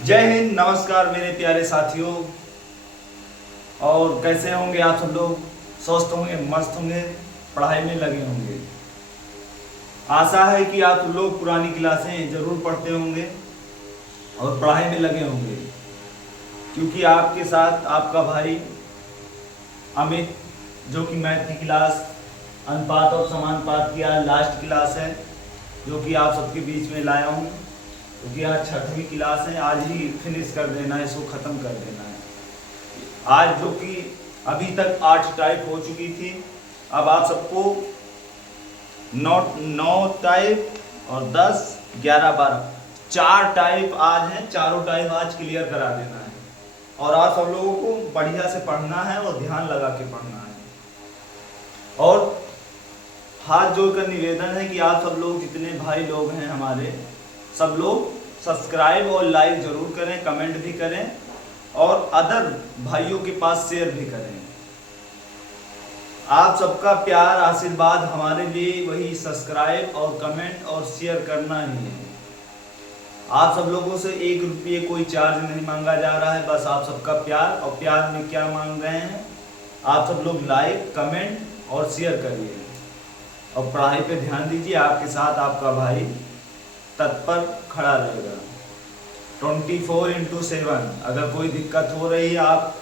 जय हिंद, नमस्कार मेरे प्यारे साथियों। और कैसे होंगे आप सब लोग? स्वस्थ होंगे, मस्त होंगे, पढ़ाई में लगे होंगे। आशा है कि आप लोग पुरानी क्लासें जरूर पढ़ते होंगे और पढ़ाई में लगे होंगे, क्योंकि आपके साथ आपका भाई अमित, जो कि मैथ की क्लास अनुपात और समानुपात की आज लास्ट क्लास है, जो कि आप सबके बीच में लाया हूँ। क्योंकि आज छठवीं क्लास है, आज ही फिनिश कर देना है, इसको ख़त्म कर देना है आज। जो कि अभी तक 8 टाइप हो चुकी थी, अब आप सबको 9 टाइप और 10, 11, 12 4 टाइप आज हैं। चारों टाइप आज क्लियर करा देना है और आप सब लोगों को बढ़िया से पढ़ना है और ध्यान लगा के पढ़ना है। और हाथ जोड़कर निवेदन है कि आप सब लोग जितने भाई लोग हैं हमारे, सब लोग सब्सक्राइब और लाइक जरूर करें, कमेंट भी करें और अदर भाइयों के पास शेयर भी करें। आप सबका प्यार आशीर्वाद हमारे लिए वही सब्सक्राइब और कमेंट और शेयर करना ही है। आप सब लोगों से 1 रुपये कोई चार्ज नहीं मांगा जा रहा है, बस आप सबका प्यार। और प्यार में क्या मांग रहे हैं? आप सब लोग लाइक, कमेंट और शेयर करिए और पढ़ाई पे ध्यान दीजिए। आपके साथ आपका भाई तत्पर खड़ा रहेगा 24/7। अगर कोई दिक्कत हो रही है, आप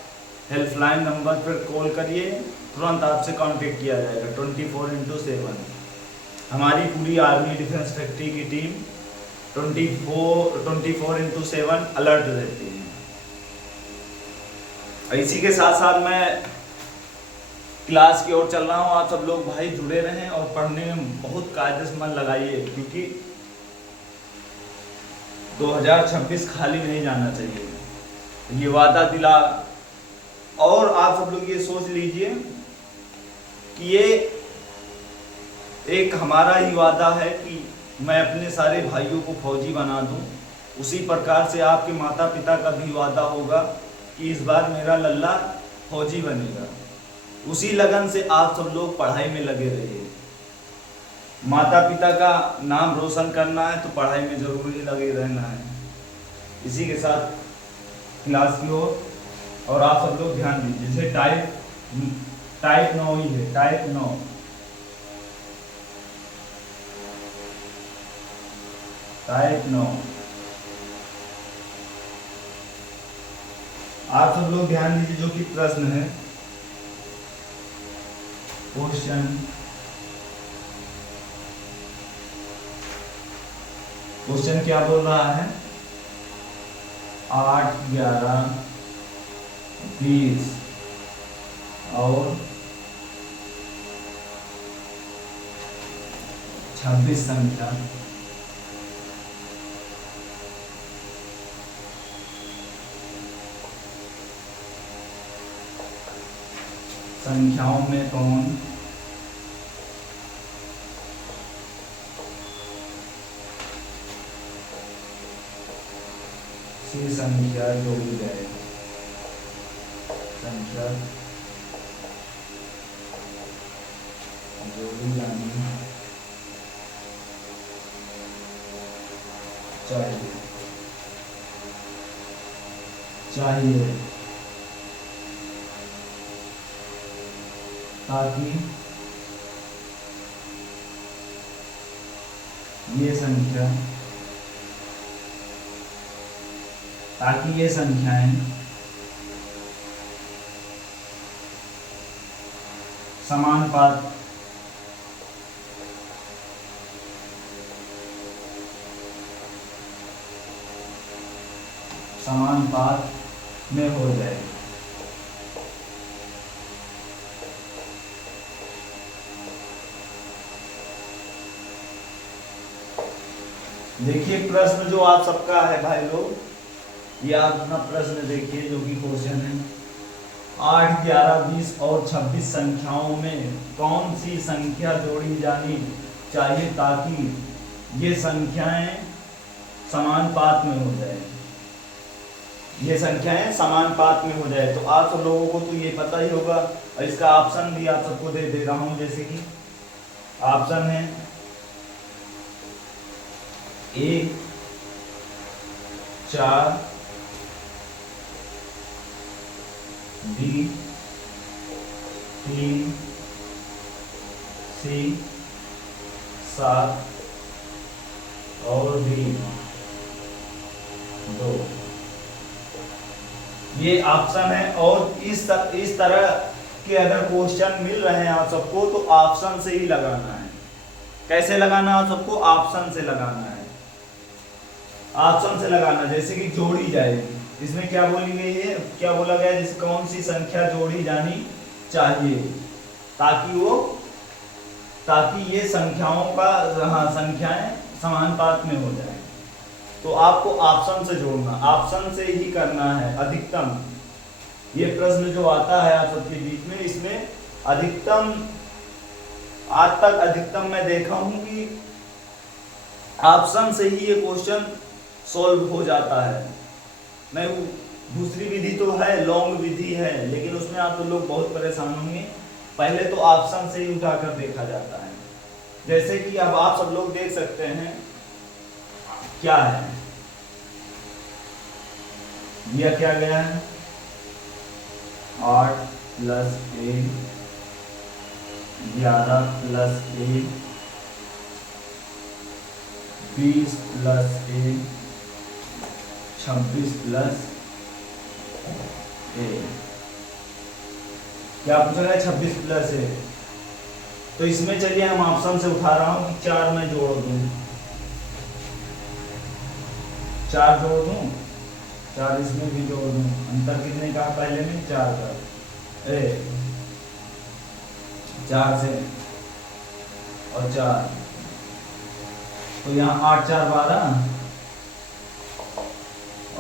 हेल्पलाइन नंबर पर कॉल करिए, तुरंत आपसे कांटेक्ट किया जाएगा 24/7। हमारी पूरी आर्मी डिफेंस फैक्ट्री की टीम 24/7 अलर्ट रहती है। इसी के साथ साथ मैं क्लास की ओर चल रहा हूँ। आप सब लोग भाई जुड़े रहें और पढ़ने में बहुत कायदे से मन लगाइए, क्योंकि 2026 खाली नहीं जाना चाहिए, ये वादा दिला। और आप सब लोग ये सोच लीजिए कि ये एक हमारा ही वादा है कि मैं अपने सारे भाइयों को फौजी बना दूं। उसी प्रकार से आपके माता पिता का भी वादा होगा कि इस बार मेरा लल्ला फौजी बनेगा। उसी लगन से आप सब लोग पढ़ाई में लगे रहिए। माता पिता का नाम रोशन करना है तो पढ़ाई में जरूर ही लगे रहना है। इसी के साथ क्लास की ओर और आप सब लोग ध्यान दीजिए। जैसे टाइप 9 ही है, टाइप 9। टाइप 9 आप सब लोग ध्यान दीजिए। जो कि प्रश्न है, क्वेश्चन क्या बोल रहा है? 8, 11, 20 और 26 संख्या संख्याओं में कौन सी संख्या जोड़ी जाए? संख्या जोड़ी जानी चाहिए ताकि ये संख्याएं समानुपात में हो जाए। देखिए प्रश्न जो आप सबका है भाई लोग, ये आप अपना प्रश्न देखिए, जो कि क्वेश्चन है 8, 11, 20 और 26 संख्याओं में कौन सी संख्या जोड़ी जानी चाहिए ताकि ये संख्याएं समानुपात में हो जाए। ये संख्याएं समानुपात में हो जाए। तो आप सब लोगों को तो ये पता ही होगा, और इसका ऑप्शन भी आप सबको दे रहा हूं। जैसे कि ऑप्शन है 1, 4, बी, 3, सी 7 और डी 2। ये ऑप्शन है। और इस तरह के अगर क्वेश्चन मिल रहे हैं आप सबको तो ऑप्शन से ही लगाना है। कैसे लगाना है आप सबको? ऑप्शन से लगाना है। ऑप्शन से लगाना, जैसे कि जोड़ी जाएगी, इसमें क्या बोली गई है, क्या बोला गया है, जैसे कौन सी संख्या जोड़ी जानी चाहिए ताकि ये संख्याओं का, हाँ, संख्याएं समानुपात में हो जाए। तो आपको ऑप्शन से जोड़ना, ऑप्शन से ही करना है अधिकतम। ये प्रश्न जो आता है आप सबके बीच में, इसमें अधिकतम, आज तक अधिकतम मैं देखा हूं कि ऑप्शन से ही ये क्वेश्चन सॉल्व हो जाता है। नहीं, दूसरी विधि तो है, लॉन्ग विधि है, लेकिन उसमें आप लोग बहुत परेशान होंगे। पहले तो ऑप्शन से ही उठाकर देखा जाता है। जैसे कि अब आप सब लोग देख सकते हैं क्या है, दिया क्या गया है, 8 + 1, 11 + 1, 20 + 1, 26 + 1। क्या पूछा गया? 26 + 1। तो इसमें चलिए हम ऑप्शन से उठा रहा हूं कि 4 में जोड़ दूं, 4 जोड़ दूं, 4 इसमें भी जोड़ दूं। अंतर कितने का? पहले में 4 का, 4 से और 4, तो यहाँ 8 × 4 = 12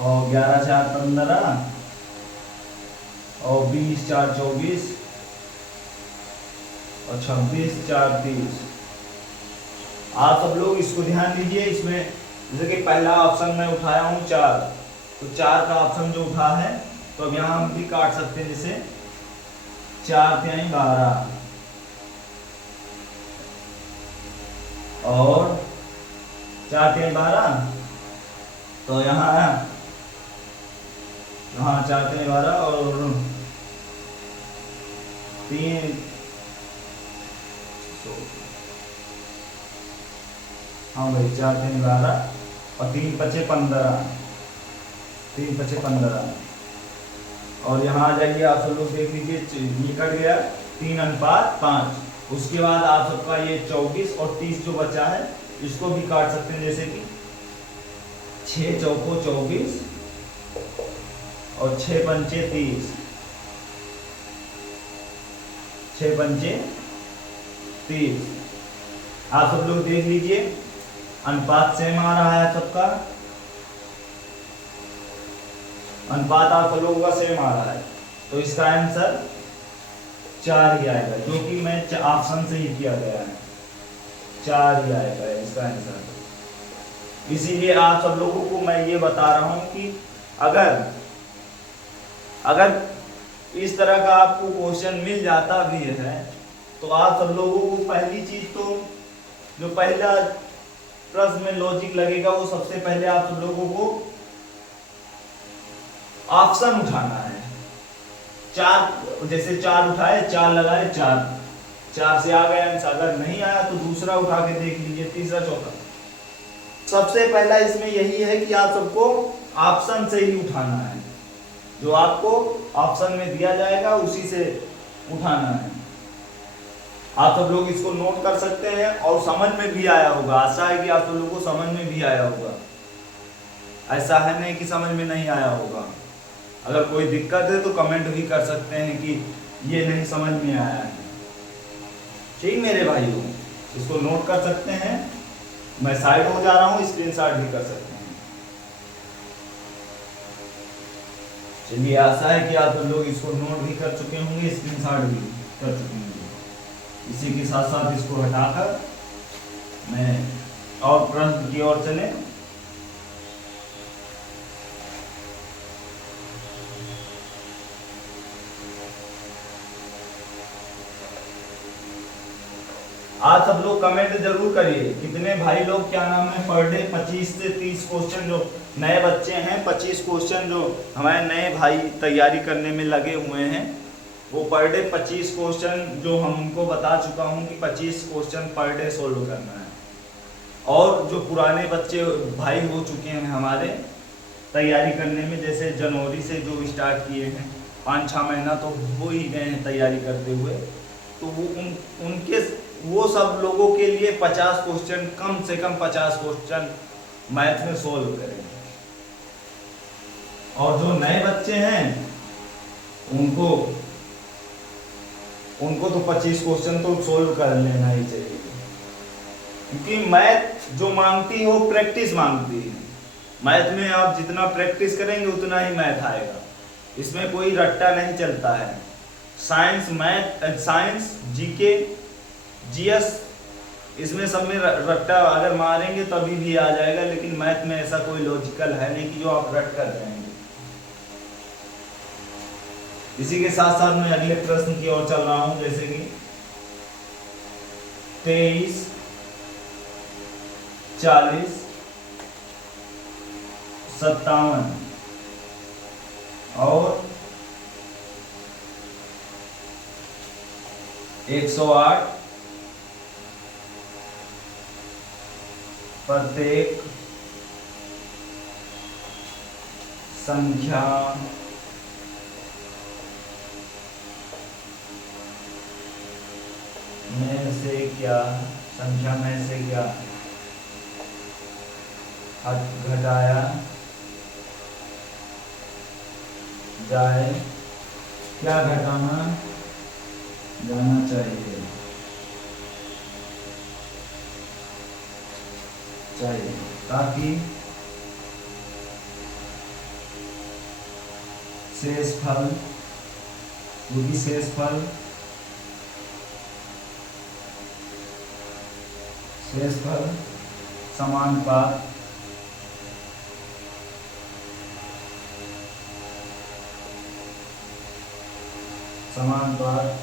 और 11 × 4 = 15 और 20 × 4 = 24 और 26 × 4 = 30। आप सब लोग इसको ध्यान दीजिए। इसमें जैसे कि पहला ऑप्शन मैं उठाया हूँ 4, तो 4 का ऑप्शन जो उठा है, तो अब यहाँ हम भी काट सकते हैं। जैसे 4 × 12 और 4 × 12, तो यहाँ 4 × 12 और 3, हाँ भाई, 4 × 12 और 3 × 5 = 15, 3 × 5 = 15। और यहाँ आ जाइए, आप सब लोग देख लीजिए, ये कट गया 3:5। उसके बाद आप सबका ये 24 और 30 जो बचा है, इसको भी काट सकते हैं। जैसे कि 6 × 4 = 24 और 6 × 5 = 30, 6 × 5 = 30। आप सब लोग देख लीजिए, अनुपात सेम आ रहा है सबका, अनुपात आप सब लोगों का सेम आ रहा है। तो इसका आंसर 4 ही आएगा, जो कि मैं ऑप्शन से ही किया गया है, 4 ही आएगा इसका आंसर। इसीलिए आप सब लोगों को मैं ये बता रहा हूं कि अगर इस तरह का आपको क्वेश्चन मिल जाता भी है, तो आप सब लोगों को पहली चीज, तो जो पहला प्रश्न में लॉजिक लगेगा, वो सबसे पहले आप सब लोगों को ऑप्शन उठाना है। 4, जैसे 4 उठाए, 4 लगाए, 4 से आ गया आंसर। अगर नहीं आया तो दूसरा उठा के देख लीजिए, तीसरा, चौथा। सबसे पहला इसमें यही है कि आप सबको ऑप्शन से ही उठाना है। जो आपको ऑप्शन में दिया जाएगा उसी से उठाना है। आप सब लोग इसको नोट कर सकते हैं और समझ में भी आया होगा। आशा है कि आप सब लोगों को समझ में भी आया होगा, ऐसा है नहीं कि समझ में नहीं आया होगा। अगर कोई दिक्कत है तो कमेंट भी कर सकते हैं कि ये नहीं समझ में आया है। ठीक मेरे भाइयों, इसको नोट कर सकते हैं। मैं साइड हो जा रहा हूँ, स्क्रीनशॉट भी कर सकते हैं। चलिए, आशा है कि आप लोग इसको नोट भी कर चुके होंगे, स्क्रीनशॉट भी कर चुके होंगे। इसी के साथ साथ इसको हटाकर मैं और प्रश्न की ओर चले। आज सब लोग कमेंट जरूर करिए कितने भाई लोग क्या नाम है पर डे 25 से 30 क्वेश्चन, जो नए बच्चे हैं 25 क्वेश्चन जो हमारे नए भाई तैयारी करने में लगे हुए हैं, वो पर डे 25 क्वेश्चन जो हम उनको बता चुका हूँ कि 25 क्वेश्चन पर डे सोल्व करना है। और जो पुराने बच्चे भाई हो चुके हैं हमारे तैयारी करने में, जैसे जनवरी से जो स्टार्ट किए हैं 5-6 महीना तो हो ही गए हैं तैयारी करते हुए, तो उनके वो सब लोगों के लिए 50 क्वेश्चन, कम से कम 50 क्वेश्चन मैथ में सोल्व करेंगे। और जो नए बच्चे हैं उनको तो 25 क्वेश्चन तो सोल्व कर लेना ही चाहिए, क्योंकि मैथ जो मांगती है वो प्रैक्टिस मांगती है। मैथ में आप जितना प्रैक्टिस करेंगे उतना ही मैथ आएगा, इसमें कोई रट्टा नहीं चलता है। Science, math, science, GK, GS, इसमें सब में रट्टा अगर मारेंगे तभी भी आ जाएगा, लेकिन मैथ में ऐसा कोई लॉजिकल है नहीं कि जो आप रट कर जाएंगे। इसी के साथ साथ मैं अगले प्रश्न की ओर चल रहा हूं, जैसे कि 23, 40, 57 और 108 प्रत्येक संख्या में से क्या घटाया जाए, क्या घटाना जाना चाहिए ताकि शेषफल समानुपात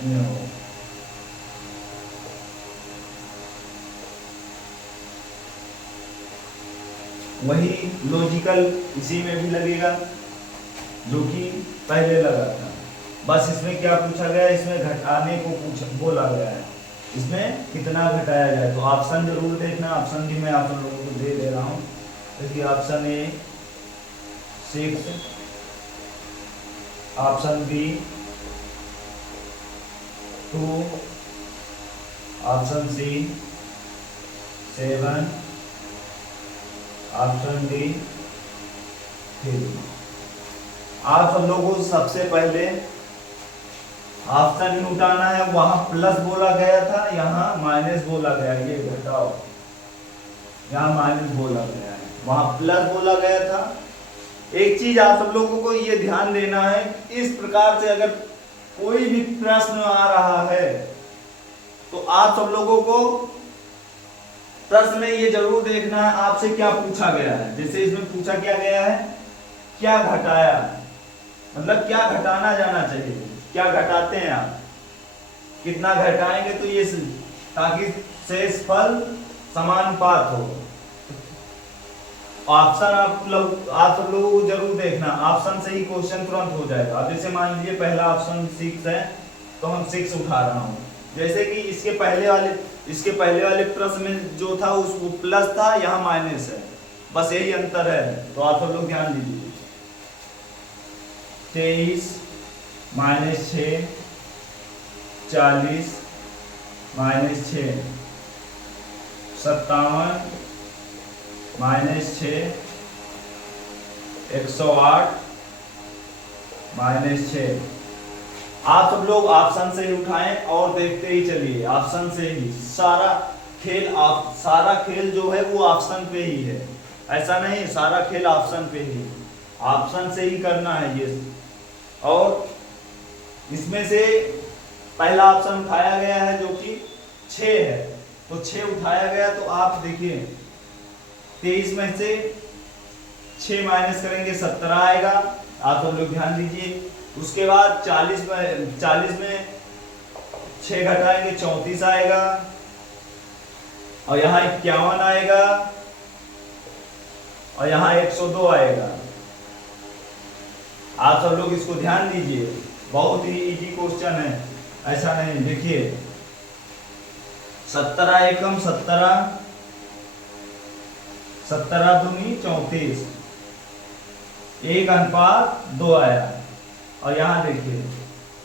में हो। वही लॉजिकल इसी में भी लगेगा जो कि पहले लगा था, बस इसमें क्या पूछा गया, इसमें घटाने को बोला गया है, इसमें कितना घटाया जाए। तो ऑप्शन जरूर देखना, ऑप्शन भी मैं आप लोगों को दे रहा हूँ। देखिए option A 6, option B 2, option C 7, option D 3। आप सब लोगों को सबसे पहले ऑप्शन ही उठाना है। वहां प्लस बोला गया था, यहाँ माइनस बोला गया, ये घटाओ, यहाँ माइनस बोला गया है, वहां प्लस बोला गया था। एक चीज आप सब लोगों को ये ध्यान देना है, इस प्रकार से अगर कोई भी प्रश्न आ रहा है तो आप सब लोगों को प्रश्न में ये जरूर देखना है आपसे क्या पूछा गया है। जैसे इसमें पूछा क्या गया है, क्या घटाया, मतलब क्या घटाना जाना चाहिए, क्या घटाते हैं आप, कितना घटाएंगे तो ये, ताकि शेषफल समानुपात हो। ऑप्शन आप सब लोगों को जरूर देखना, ऑप्शन से ही क्वेश्चन तुरंत हो जाएगा। अब जैसे मान लीजिए पहला ऑप्शन 6 है तो हम 6 उठा रहा हूँ। जैसे कि इसके पहले वाले प्रश्न में जो था उसको प्लस था, यहाँ माइनस है, बस यही अंतर है। तो आप सब लोग ध्यान दीजिए, 23 माइनस 6, 40 माइनस 6, 57 माइनस 6, 108 माइनस 6। आप सब लोग ऑप्शन से ही उठाएं और देखते ही चलिए, ऑप्शन से ही सारा खेल जो है वो ऑप्शन पे ही है, ऐसा नहीं सारा खेल ऑप्शन पे ही, ऑप्शन से ही करना है ये। और इसमें से पहला ऑप्शन उठाया गया है जो कि 6 है, तो 6 उठाया गया। तो आप देखिए 23 में से 6 माइनस करेंगे 17 आएगा, आप सब लोग ध्यान दीजिए। उसके बाद 40 में 6 घटाएंगे 34 आएगा। और यहाँ 51 आएगा और यहाँ 102 आएगा। आप सब लोग इसको ध्यान दीजिए, बहुत ही इजी क्वेश्चन है, ऐसा नहीं। देखिए 17 एकम 17, 17 दूनी 34, 1:2 आया। और यहाँ देखिए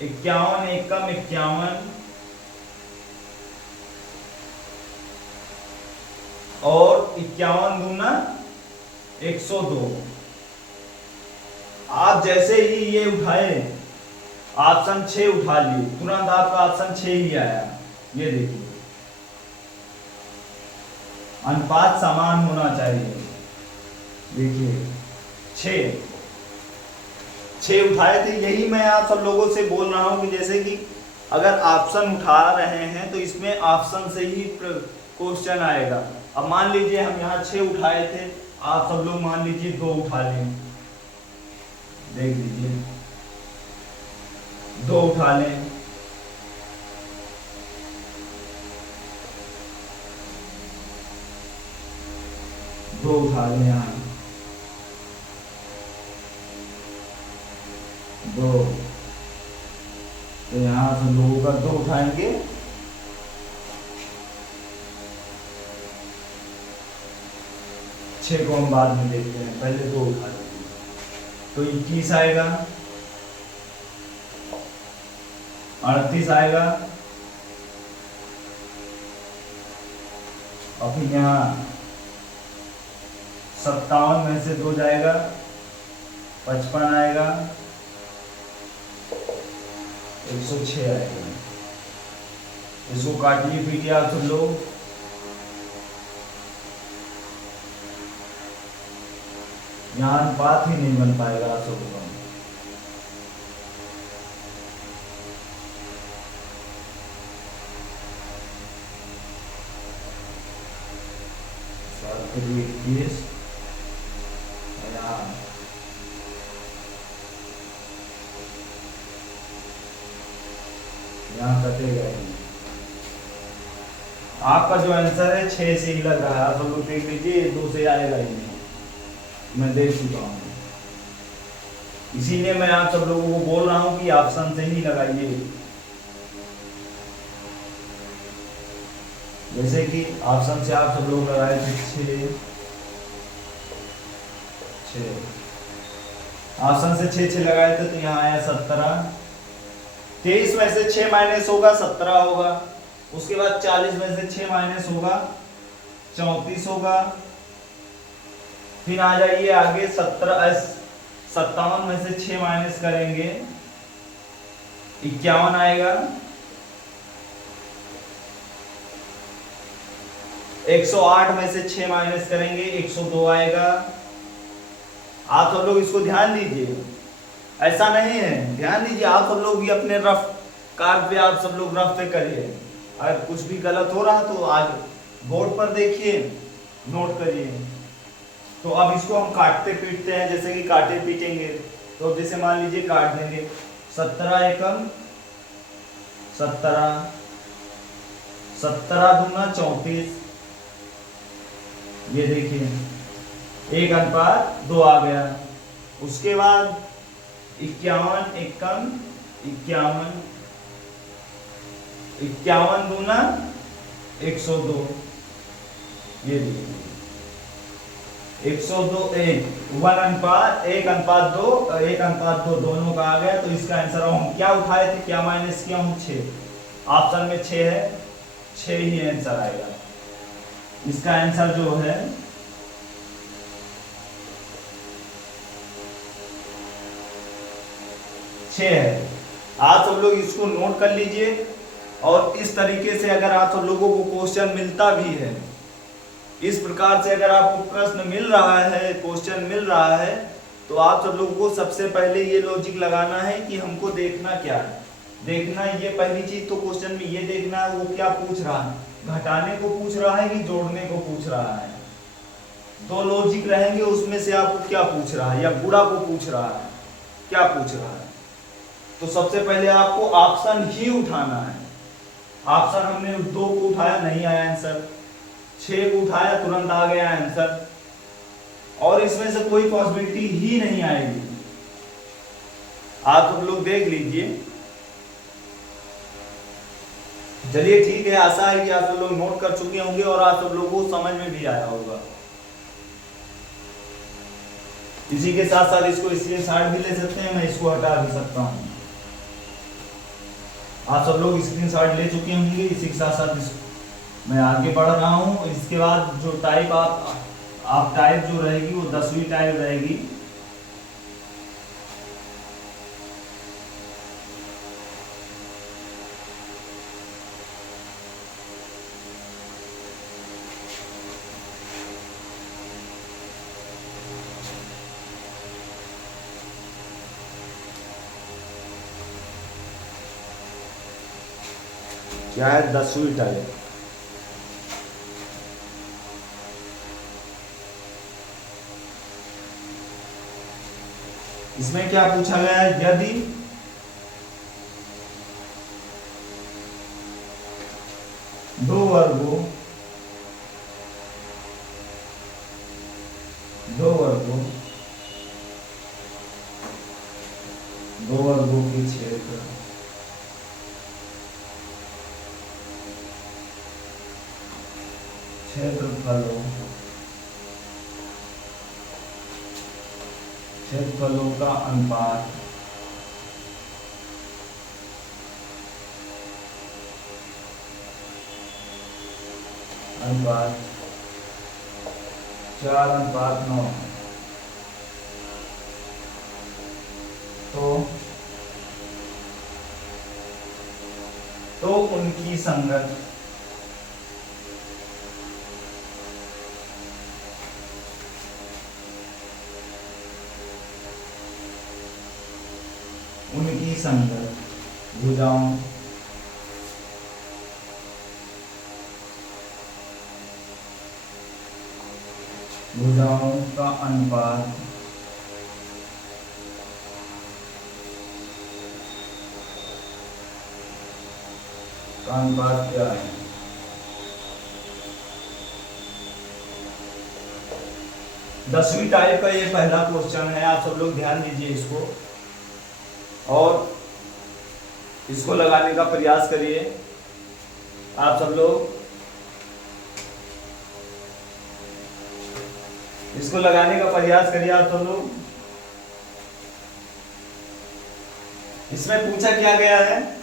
51 एकम 51 और 51 दूना 102। आप जैसे ही ये उठाए ऑप्शन 6 उठा लिए, तुरंत आपका ऑप्शन 6 ही आया। ये देखिए अनुपात समान होना चाहिए। देखिए 6 उठाए थे, यही मैं आप सब लोगों से बोल रहा हूं कि जैसे कि अगर ऑप्शन उठा रहे हैं तो इसमें ऑप्शन से ही क्वेश्चन आएगा। अब मान लीजिए हम यहाँ 6 उठाए थे, आप सब लोग मान लीजिए 2 उठा लें, देख लीजिए 2 उठा लें, दो उठा लें, यहाँ 2, तो यहाँ से लोगों का 2 उठाएंगे, को हम बाद में देखते हैं, पहले 2 उठा लेंगे। तो 21 आएगा, 38 आएगा और फिर यहाँ 57 में से 2 जाएगा, 55 आएगा, 106 आएगा। इसको काटिए पीटिए आप सब लोग। यहाँ बात ही नहीं बन पाएगा आप सब लोग। यहाँ कटेगा ही। आपका जो आंसर है 6 से ही लग रहा है, आप सब लोग देख लीजिए, 2 से आएगा ही नहीं, मैं देख चुका हूँ। इसीलिए मैं आप सब लोगों को बोल रहा हूँ कि ऑप्शन से ही लगाइए। जैसे कि ऑप्शन से आप सब लोग लगाए थे 6, ऑप्शन से 6 लगाए थे, तो यहाँ आया 17। 23 में से 6 माइनस होगा 17 होगा, उसके बाद 40 में से 6 माइनस होगा 34 होगा। फिर आ जाइए आगे 57 में से 6 माइनस करेंगे 51 आएगा, 108 में से 6 माइनस करेंगे 102 आएगा। आप सब लोग इसको ध्यान दीजिए, ऐसा नहीं है, ध्यान दीजिए। आप सब लोग भी अपने रफ कार्ड पे आप सब लोग रफ पे करिए। अगर कुछ भी गलत हो रहा तो आज बोर्ड पर देखिए, नोट करिए। तो अब इसको हम काटते पीटते हैं, जैसे कि काटे पीटेंगे। तो जैसे मान लीजिए काट देंगे 17 एकम 17, 17 दूना 34, ये देखिए 1:2 आ गया। उसके बाद 51 एकम 51, 51 दूना 102, ये देखिए 102, 1:2 दोनों का आ गया। तो इसका आंसर हम क्या उठाए थे, क्या माइनस किया हूं 6, ऑप्शन में 6 है, 6 ही आंसर आएगा। इसका आंसर जो है 6 है। आप सब लोग इसको नोट कर लीजिए। और इस तरीके से अगर आप सब लोगों को क्वेश्चन मिलता भी है, इस प्रकार से अगर आपको प्रश्न मिल रहा है, क्वेश्चन मिल रहा है, तो आप सब लोगों को सबसे पहले ये लॉजिक लगाना है कि हमको देखना क्या है। देखना ये पहली चीज तो क्वेश्चन में ये देखना है वो क्या पूछ रहा है, घटाने को पूछ रहा है कि जोड़ने को पूछ रहा है। 2 लॉजिक रहेंगे, उसमें से आपको क्या पूछ रहा है, या बुरा को पूछ रहा है, क्या पूछ रहा है। तो सबसे पहले आपको ऑप्शन ही उठाना है। ऑप्शन हमने 2 को उठाया, नहीं आया आंसर। 6 को उठाया तुरंत आ गया आंसर, और इसमें से कोई पॉसिबिलिटी ही नहीं आएगी। आप सब लोग देख लीजिए। चलिए ठीक है, आशा है कि आप सब लोग नोट कर चुके होंगे और आप सब लोगों को समझ में भी आया होगा। इसी के साथ साथ इसको स्क्रीनशॉट भी ले सकते हैं, मैं इसको हटा भी सकता हूँ। आप सब लोग स्क्रीनशॉट ले चुके होंगे। इसी के साथ साथ मैं आगे बढ़ रहा हूँ। इसके बाद जो टाइप आप टाइप जो रहेगी वो 10वीं टाइप रहेगी। क्या है 10वीं टाइप? इसमें क्या पूछा गया है? यदि दो वर्गों के क्षेत्रफलों का अनुपात अनुपात 4:9, तो उनकी संगत भुजाओं का अनुपात क्या है? दसवीं टाइप का ये पहला क्वेश्चन है। आप सब लोग ध्यान दीजिए इसको और इसको लगाने का प्रयास करिए। आप सब लोग इसको लगाने का प्रयास करिए। आप सब लोग, इसमें पूछा क्या गया है?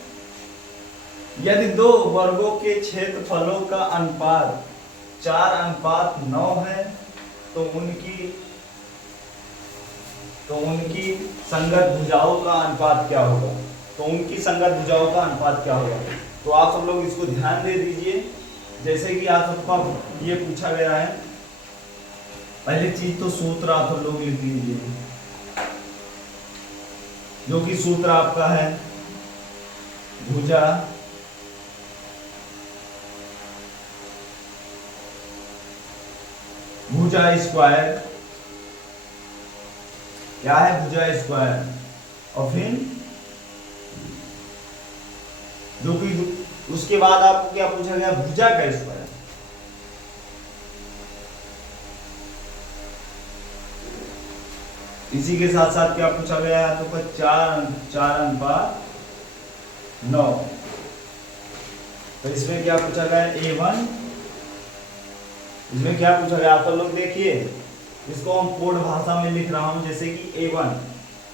यदि दो वर्गों के क्षेत्रफलों का अनुपात 4:9 है तो उनकी संगत भुजाओं का अनुपात क्या होगा? तो आप सब लोग इसको ध्यान दे दीजिए। जैसे कि आप सबका ये पूछा गया है, पहली चीज तो सूत्र आप सब लोग लिख लीजिए, जो कि सूत्र आपका है भुजा स्क्वायर। क्या है? भुजा स्क्वायर। और फिर जो कि उसके बाद आपको क्या पूछा गया? भुजा का स्क्वायर। इसी के साथ साथ क्या पूछा गया है? तो 4:9। तो इसमें क्या पूछा गया? A1। इसमें क्या पूछा गया? आप सब लोग देखिए, इसको हम कोड भाषा में लिख रहा हूं, जैसे कि A1।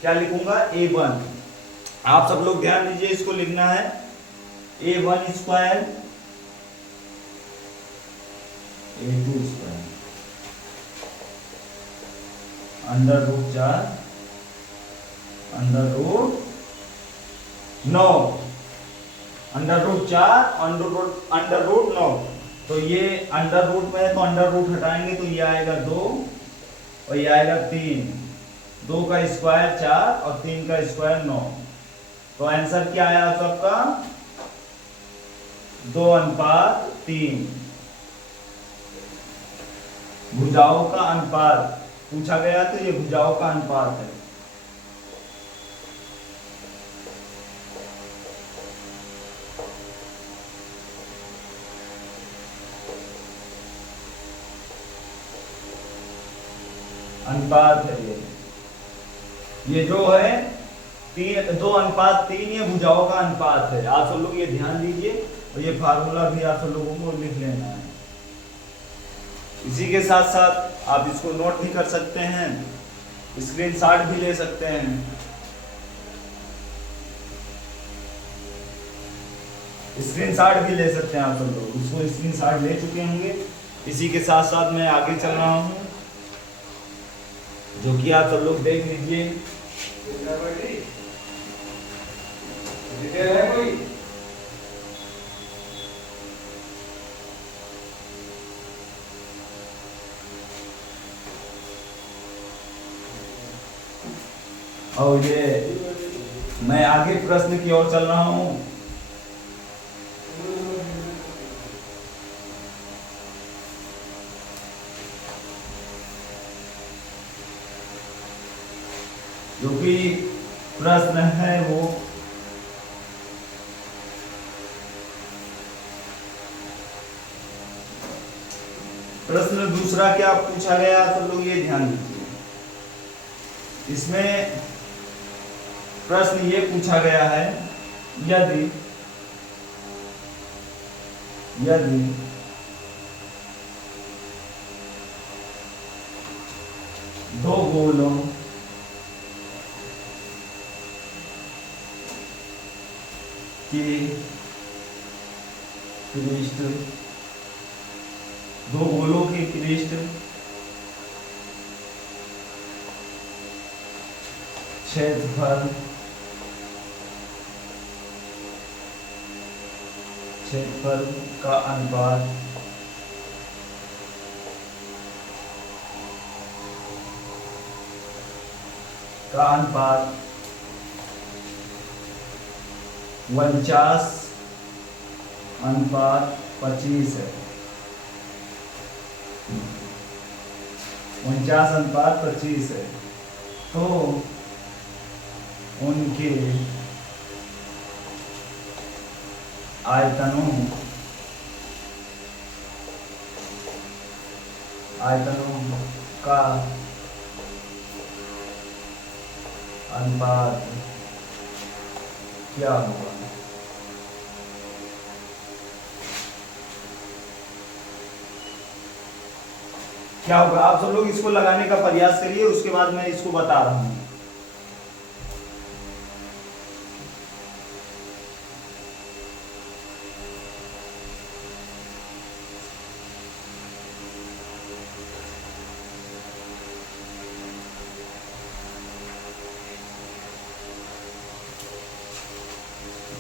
क्या लिखूंगा? A1। आप सब लोग ध्यान दीजिए, इसको लिखना है A1 स्क्वायर A2 स्क्वायर √4 √9 तो ये अंडर रूट में है तो अंडर रूट हटाएंगे तो ये आएगा 2 और ये आएगा 3। 2 का स्क्वायर 4 और 3 का स्क्वायर 9। तो आंसर क्या आया सबका? 2:3। भुजाओं का अनुपात पूछा गया तो ये भुजाओं का अनुपात है। अनुपात है ये जो है 2:3 ये भुजाओं का अनुपात है। आप सब लोग ये ध्यान दीजिए और ये फार्मूला भी आप सब लोगों को लिख लेना है। इसी के साथ साथ आप इसको नोट भी कर सकते हैं, स्क्रीनशॉट भी ले सकते हैं। स्क्रीनशॉट भी ले सकते हैं आप सब लोग, उसको स्क्रीनशॉट ले चुके होंगे। इसी के साथ साथ मैं आगे चल रहा हूँ, जो कि आप सब लोग देख लीजिए। कोई और ये मैं आगे प्रश्न की ओर चल रहा हूँ। जो कि प्रश्न है वो प्रश्न दूसरा क्या पूछा गया, तो लोग ये ध्यान दीजिए। इसमें प्रश्न ये पूछा गया है, यदि दो गोलों के पृष्ठ, दो गोलों के पृष्ठ क्षेत्रफल का अनुपात का अनुपात 49:25 है। 49:25 है। तो उनके आयतनों का अनुपात क्या होगा? क्या होगा? आप सब लोग इसको लगाने का प्रयास करिए, उसके बाद मैं इसको बता रहा हूं।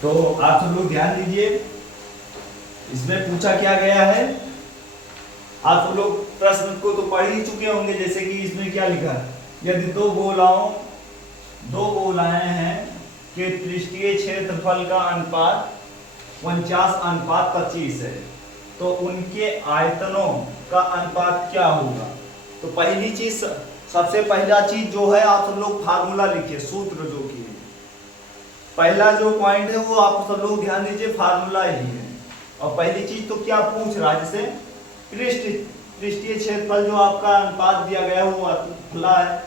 तो आप सब लोग ध्यान दीजिए, इसमें पूछा क्या गया है। आप सब लोग प्रश्न को तो पढ़ ही चुके होंगे। जैसे कि इसमें क्या लिखा है, यदि दो गोलाएं हैं कि पृष्ठीय क्षेत्रफल का अनुपात 49:25 है, तो उनके आयतनों का अनुपात क्या होगा? तो पहली चीज, सबसे पहला चीज जो है, आप सब लोग फार्मूला लिखिए, सूत्र जो कि पहला जो पॉइंट है वो आप सब लोग ध्यान दीजिए, फार्मूला ही है। और पहली चीज तो क्या पूछ रहा है, जैसे पृष्ठीय क्षेत्रफल जो आपका अनुपात दिया गया है वो खुला है।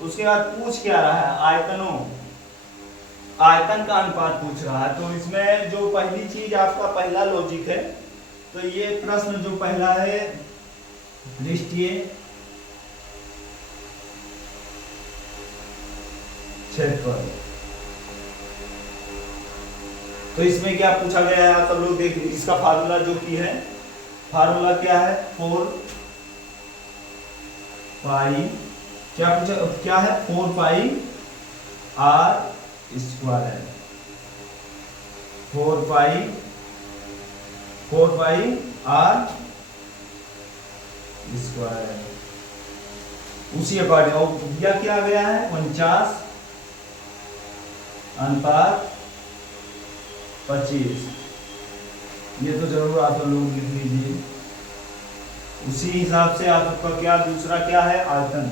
उसके बाद पूछ क्या रहा है, आयतन का अनुपात पूछ रहा है। तो इसमें जो पहली चीज आपका पहला लॉजिक है, तो ये प्रश्न जो पहला है पृष्ठीय क्षेत्रफल, तो इसमें क्या पूछा गया है आप सब लोग देख, इसका फार्मूला जो की है, फार्मूला क्या है, 4 पाई, क्या पूछा, क्या है, 4 पाई r स्क्वायर, 4 पाई r स्क्वायर। उसी अकॉर्डिंग और दिया क्या गया है, 49:25। ये तो जरूर आप लोग लिख लीजिए। उसी हिसाब से आप सबका क्या दूसरा क्या है, आयतन।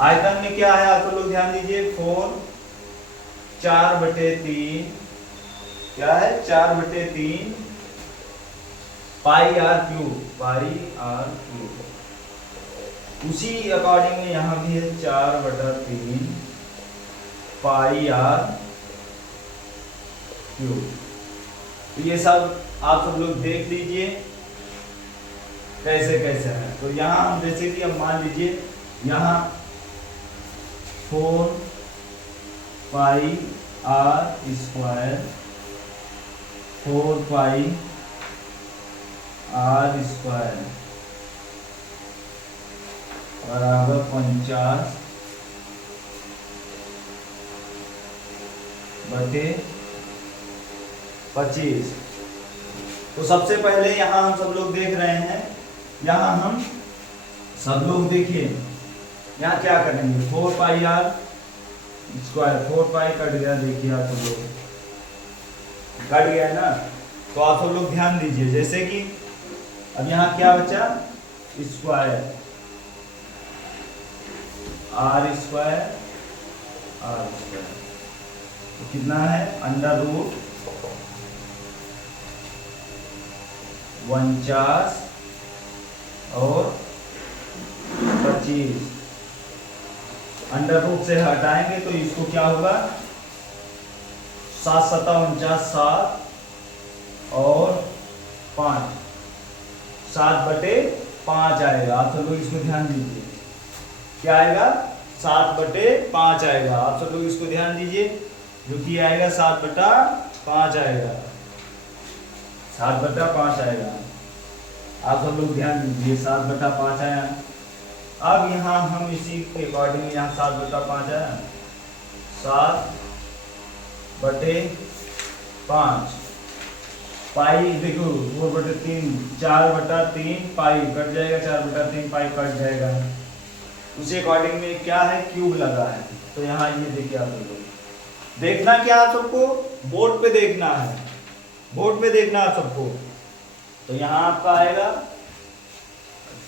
आयतन में क्या है आप लोग ध्यान दीजिए, 4 4/3 क्या है 4/3 pi r cube, pi r cube. उसी अकॉर्डिंग में यहाँ भी है 4/3 पाई आर क्यूब। तो ये सब आप सब लोग देख लीजिए कैसे कैसे है। तो यहाँ हम जैसे कि अब मान लीजिए यहाँ 4 pi r square, 4 pi r square बराबर 50/25। तो सबसे पहले यहाँ हम सब लोग देख रहे हैं, यहाँ हम सब लोग देखिए यहाँ क्या करेंगे 4 pi r square, 4 pi cut गया, देखिए आप सब लोग कट गया ना। तो आप सब लोग ध्यान दीजिए, जैसे कि अब यहाँ क्या बचा स्क्वायर, आर स्क्वायर तो कितना है √49 और 25। अंडर रूट से हटाएंगे तो इसको क्या होगा 7 7 49 7 और 5, 7/5 आएगा। आप सब लोग इसको ध्यान दीजिए, क्या आएगा 7/5 आएगा। आप सब लोग इसको ध्यान दीजिए, जो कि आएगा 7/5 आएगा, 7/5 आएगा। आप सब लोग ध्यान दीजिए 7/5 आया। अब यहाँ हम इसी के अकॉर्डिंग यहाँ 7/5 आया, 7/5 पाई देखो 4/3, 4/3 पाई कट जाएगा, 4/3 पाई कट जाएगा। उसी अकॉर्डिंग में क्या है क्यूब लगा है। तो यहाँ ये देखिए आप लोग देखना क्या आप सबको बोर्ड पे देखना है, बोर्ड पे देखना है सबको। तो यहाँ आपका आएगा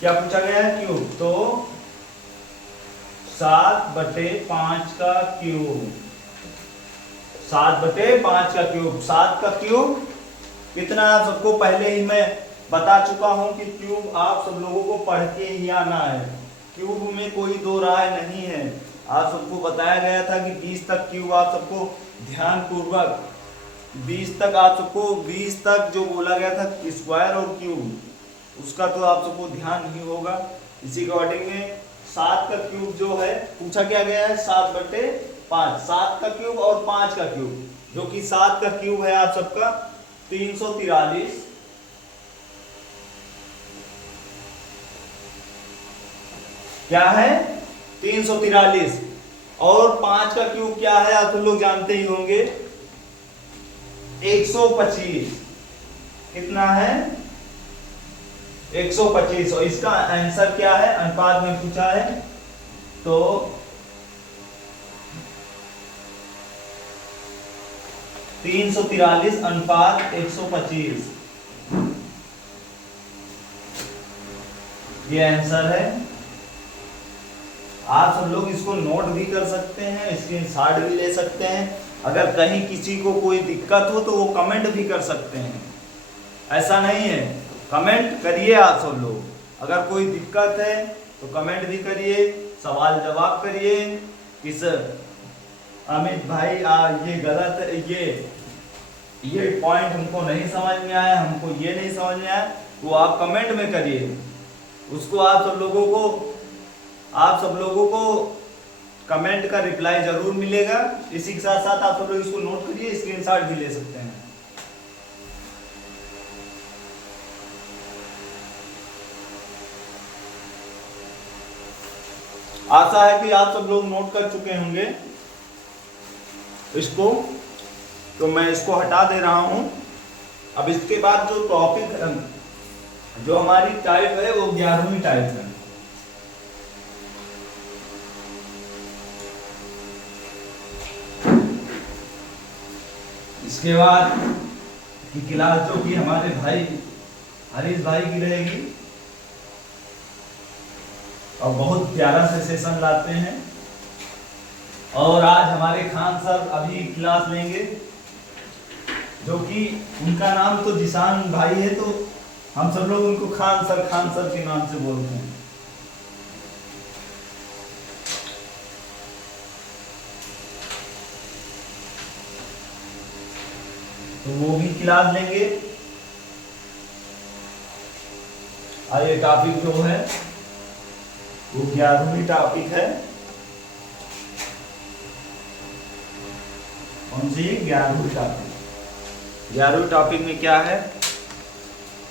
क्या पूछा गया है क्यूब, तो 7/5 का क्यूब, 7/5 का क्यूब। 7 का क्यूब कितना आप सबको पहले ही मैं बता चुका हूं कि क्यूब आप सब लोगों को पढ़ के ही आना है, क्यूब में कोई दो राय नहीं है। आप सबको बताया गया था कि 20 तक क्यूब आप सबको ध्यान पूर्वक 20 तक आप सबको 20 तक जो बोला गया था स्क्वायर और क्यूब, उसका तो आप सबको ध्यान नहीं होगा। इसी अकॉर्डिंग में 7 का क्यूब जो है पूछा क्या गया है 7/5, 7 का क्यूब और 5 का क्यूब, जो कि 7 का क्यूब है आप सबका 343, क्या है 343, और 5 का क्यूब क्या है आप लोग जानते ही होंगे 125। कितना है 125। और इसका आंसर क्या है अनुपात में पूछा है, तो 343/125 ये आंसर है। आप सब लोग इसको नोट भी कर सकते हैं, स्क्रीनशॉट भी ले सकते हैं। अगर कहीं किसी को कोई दिक्कत हो तो वो कमेंट भी कर सकते हैं, ऐसा नहीं है, कमेंट करिए आप सब लोग। अगर कोई दिक्कत है तो कमेंट भी करिए, सवाल जवाब करिए। इस अमित भाई ये गलत है, ये पॉइंट हमको नहीं समझ में आया, हमको ये नहीं समझ में आया, वो आप कमेंट में करिए। उसको आप सब लोगों को कमेंट का रिप्लाई जरूर मिलेगा। इसी के साथ साथ आप सब लोग इसको नोट करिए, स्क्रीनशॉट भी ले सकते हैं। आशा है कि आप सब लोग नोट कर चुके होंगे इसको, तो मैं इसको हटा दे रहा हूं। अब इसके बाद जो टॉपिक जो हमारी टाइप है वो 11वीं टाइप है। इसके बाद की क्लास जो कि हमारे भाई हरीश भाई की रहेगी, और बहुत प्यारा से सेशन लाते हैं। और आज हमारे खान सर अभी क्लास लेंगे, जो कि उनका नाम तो जिशान भाई है, तो हम सब लोग उनको खान सर के नाम से बोलते हैं। तो वो भी क्लास लेंगे। और ये टॉपिक जो है वो 11वीं टॉपिक है। कौन सी? 11वीं टॉपिक। 11वीं टॉपिक में क्या है?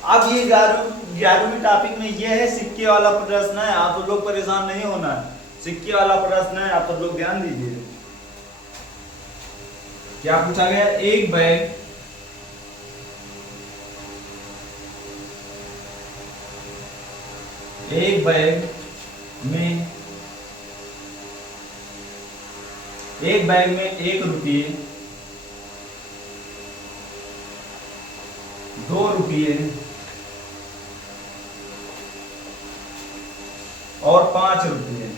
अब ये 11वीं टॉपिक में ये है सिक्के वाला प्रश्न है। आप सब लोग परेशान नहीं होना है, सिक्के वाला प्रश्न है, आप सब लोग ध्यान दीजिए। क्या पूछा गया? एक बैग में 1 रुपये, 2 रुपये और 5 रुपये।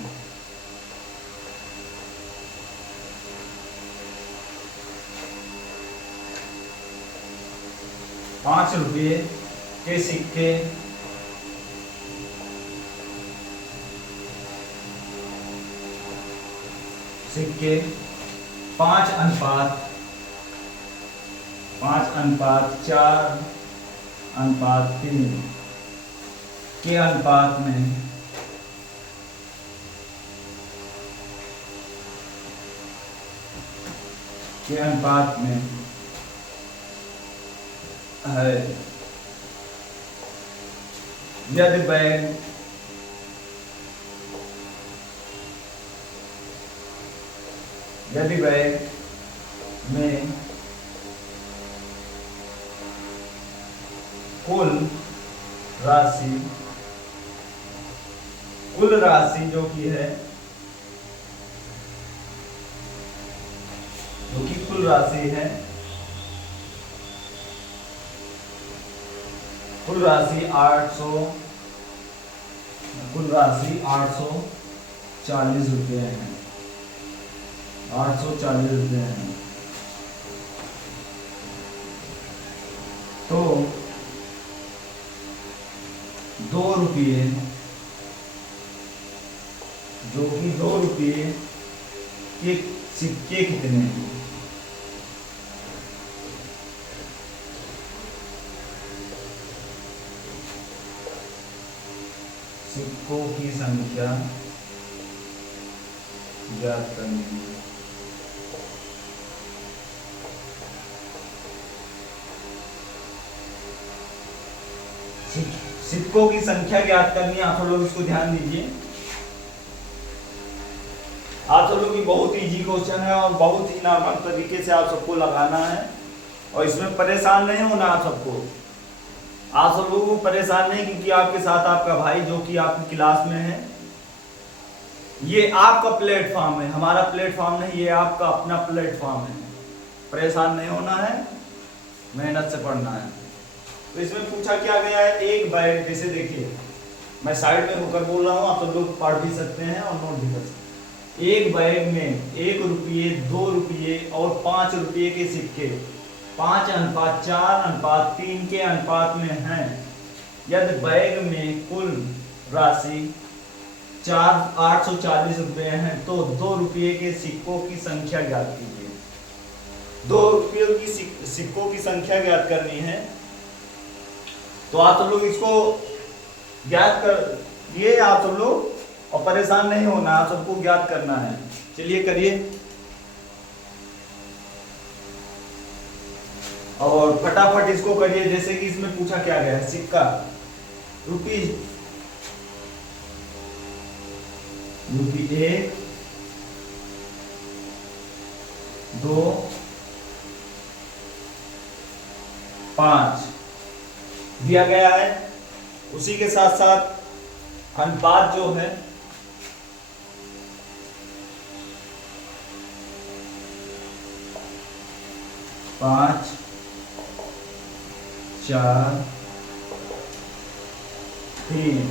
₹5 के सिक्के सिक्के 5:4 5:4:3 के अनुपात में है। यदि बैग में कुल राशि जो कि कुल राशि है, कुल राशि 840 रुपये है। 840 रुपये है। तो 2 रुपये, जो कि 2 रुपये के सिक्के कितने हैं? सिक्कों की संख्या ज्ञात करनी है। सिक्कों की संख्या ज्ञात करनी है। आप सब लोग इसको ध्यान दीजिए। आप सब लोग की बहुत इजी क्वेश्चन है और बहुत ही नॉर्मल तरीके से आप सबको लगाना है, और इसमें परेशान नहीं होना आप सबको। आप सब लोगों को परेशान नहीं, क्योंकि आपके साथ आपका भाई जो कि आपकी क्लास में है। ये आपका प्लेटफॉर्म है, हमारा प्लेटफॉर्म नहीं, ये आपका अपना प्लेटफॉर्म है। परेशान नहीं होना है, मेहनत से पढ़ना है। तो इसमें पूछा क्या गया है? एक बैग, जैसे देखिए मैं साइड में होकर बोल रहा हूँ, आप सब लोग पढ़ भी सकते हैं और नोट भी कर सकते हैं। एक बैग में 1 रुपये, 2 रुपये और 5 रुपये के सिक्के 5:4:3 के अनुपात में हैं। यदि बैग में कुल राशि 840 रुपये हैं, तो 2 रुपये के सिक्कों की संख्या ज्ञात कीजिए। 2 रुपये की सिक्कों की संख्या ज्ञात करनी है। तो आप सब लोग इसको ज्ञात कर ये आप सब लोग, और परेशान नहीं होना, आप सबको ज्ञात करना है। चलिए करिए, और फटाफट इसको करिए। जैसे कि इसमें पूछा क्या गया है? सिक्का ₹1, 2, 5 दिया गया है। उसी के साथ साथ अनुपात जो है 5:4:3,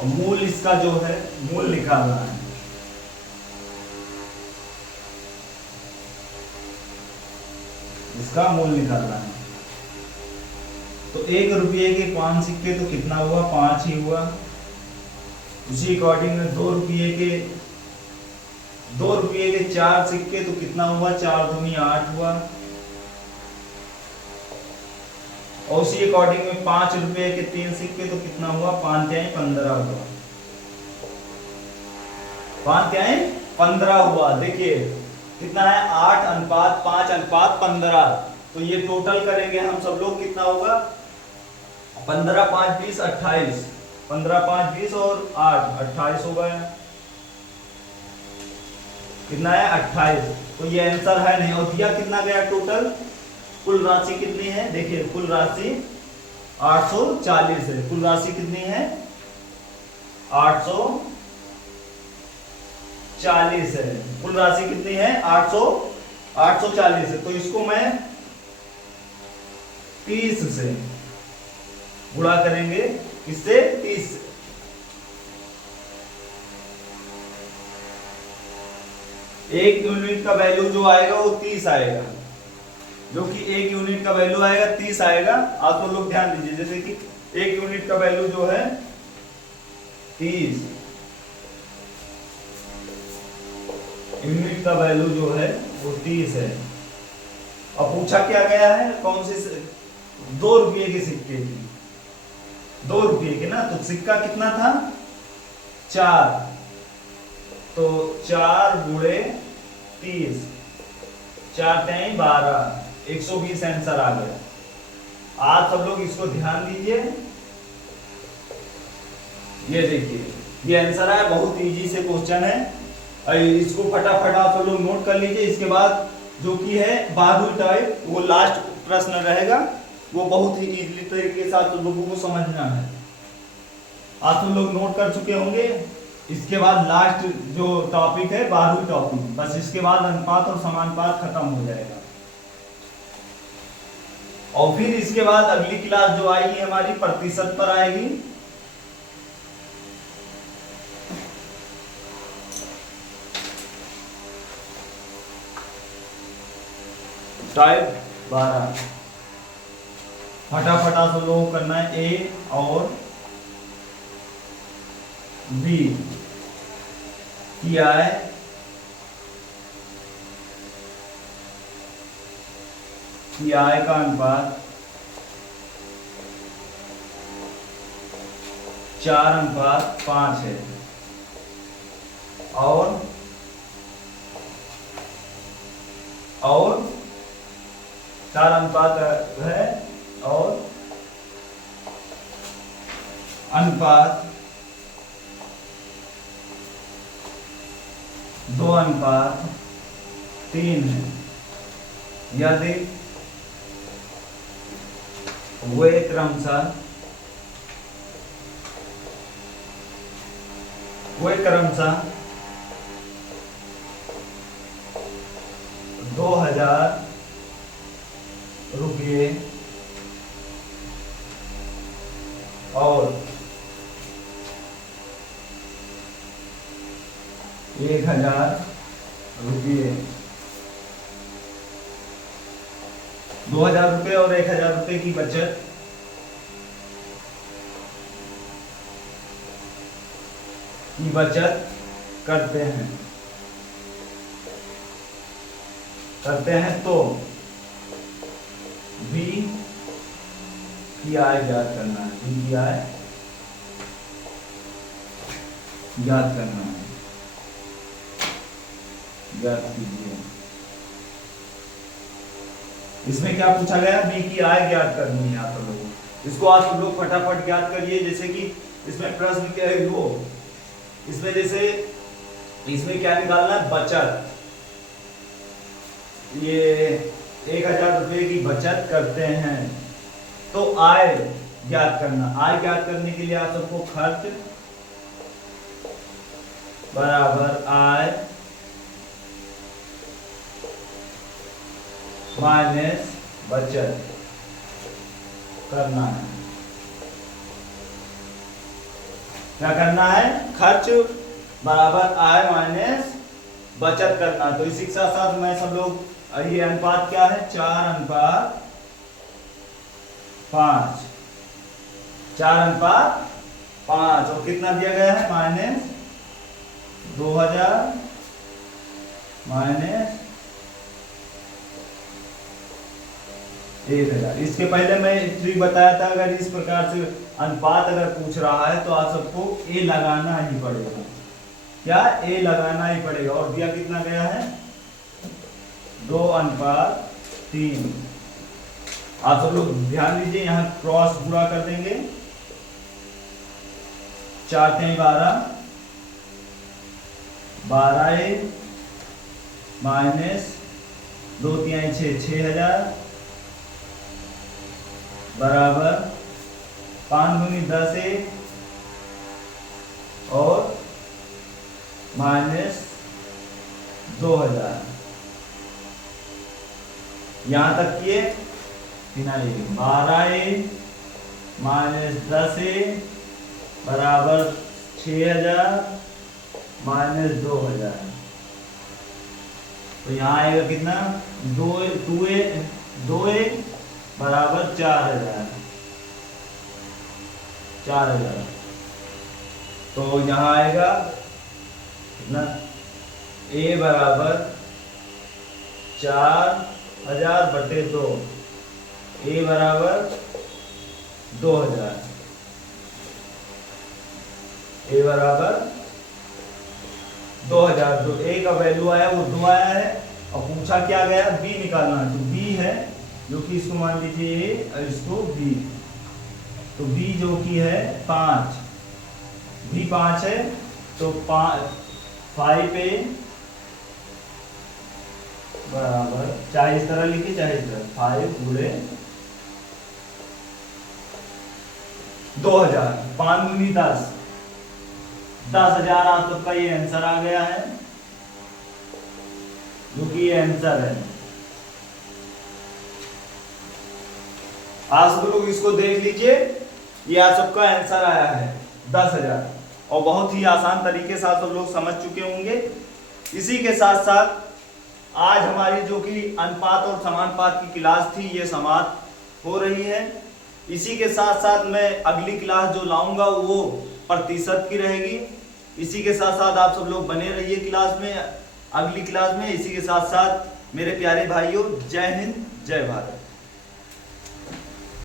और मूल इसका जो है मूल निकालना है। इसका मूल निकालना है। तो 1 रुपये के 5 सिक्के तो कितना हुआ, 5 ही हुआ। उसी अकॉर्डिंग में 2 रुपये के 4 सिक्के तो कितना हुआ, 4 दूनी 8 हुआ। और उसी अकॉर्डिंग में 5 रुपये के 3 सिक्के तो कितना हुआ, 5 तिहाई 15 हुआ। 5 तिहाई 15 हुआ। देखिए कितना है, 8:5:15। तो ये टोटल करेंगे हम सब लोग, कितना होगा, 15 5 20 28, 15 5 20 और 8 28 हो गया। कितना है, 28। तो ये आंसर है नहीं। और दिया कितना गया टोटल, कुल राशि कितनी है, देखिए कुल राशि 840 है। कुल राशि कितनी है, 840 है। कुल राशि कितनी है, 840 है। तो इसको मैं 30 से गुणा करेंगे, किससे, 30 से। एक यूनिट का वैल्यू जो आएगा वो 30 आएगा, जो कि एक यूनिट का वैल्यू आएगा 30 आएगा। आप तो लोग ध्यान दीजिए, जैसे कि एक यूनिट का वैल्यू जो है 30, यूनिट का वैल्यू जो है वो 30 है। अब पूछा क्या गया है, कौन से, 2 रुपये के सिक्के की, 2 रुपये के ना। तो सिक्का कितना था, 4, तो 4 गुणे 30, 4 तिहाई 12, 120 आंसर आ गया। आप सब लोग इसको ध्यान दीजिए, ये देखिए ये आंसर है। बहुत इजी से क्वेश्चन है, इसको फटाफट आप सब लोग नोट कर लीजिए। इसके बाद जो कि है 12वीं टाइप, वो लास्ट प्रश्न रहेगा, वो बहुत ही इजीली तरीके से आप लोगों को समझना है। आप सब लोग नोट कर चुके होंगे। इसके बाद लास्ट जो टॉपिक है 12वीं टॉपिक, बस इसके बाद अनुपात और समानुपात खत्म हो जाएगा। और फिर इसके बाद अगली क्लास जो आएगी हमारी प्रतिशत पर आएगी। टाइप 12 फटाफट आप लोगों को करना है। ए और बी किया है, आय का अनुपात 4:5 है। और 4 है, और अनुपात 2:3 है। यदि वे क्रमशः 2000 रुपये और 1000 रुपये, 2000 रुपये और 1000 रुपये की बचत करते हैं तो बी की आय ज्ञात करना है। बी की आय ज्ञात करना है, ज्ञात कीजिए। इसमें क्या पूछा गया, बी की आय ज्ञात करनी है आप लोगों को। इसको आप सब लोग फटाफट ज्ञात करिए। जैसे कि इसमें प्रश्न क्या है, वो इसमें जैसे इसमें क्या निकालना है, बचत। ये 1000 रुपये की बचत करते हैं तो आय ज्ञात करना। आय ज्ञात करने के लिए आप सबको खर्च बराबर आय माइनस बचत करना है। क्या करना है, खर्च बराबर आय माइनस बचत करना। तो इसी के साथ साथ मैं सब लोग और ये अनुपात क्या है, 4:5, 4:5। और कितना दिया गया है, -2000 -1000। इसके पहले मैं ट्रिक बताया था, अगर इस प्रकार से अनुपात अगर पूछ रहा है तो आप सबको ए लगाना ही पड़ेगा। क्या, ए लगाना ही पड़ेगा। और दिया कितना गया है, 2:3। आप सब लोग ध्यान दीजिए, यहाँ क्रॉस पूरा कर देंगे। 4×3 12, 12 -2×3 6, 6000 बराबर 5×10 और -2000। यहां तक किए, 12 -10 बराबर 6000 -2000। तो यहाँ आएगा कितना, 2a बराबर 4000। तो यहाँ आएगा कितना, a बराबर 4000/2, a बराबर 2000, a बराबर 2000। जो a का वैल्यू आया वो 2 आया है, और पूछा क्या गया, b निकालना है। तो b है जो कि इसको मान लीजिए a और इसको b, तो b जो कि है 5, b 5 है, तो 5a बराबर, चाहे इस तरह लिखिए चाहे इस तरह, 5×2000, 5×10, 10,000। आप सबका ये आंसर आ गया है, जो कि ये आंसर है। आप सब लोग इसको देख लीजिए, ये आप सबका आंसर आया है 10,000, और बहुत ही आसान तरीके से आप सब लोग समझ चुके होंगे। इसी के साथ साथ आज हमारी जो कि अनुपात और समानुपात की क्लास थी, ये समाप्त हो रही है। इसी के साथ साथ मैं अगली क्लास जो लाऊंगा वो प्रतिशत की रहेगी। इसी के साथ साथ आप सब लोग बने रहिए क्लास में, अगली क्लास में। इसी के साथ साथ मेरे प्यारे भाइयों, जय हिंद, जय भारत।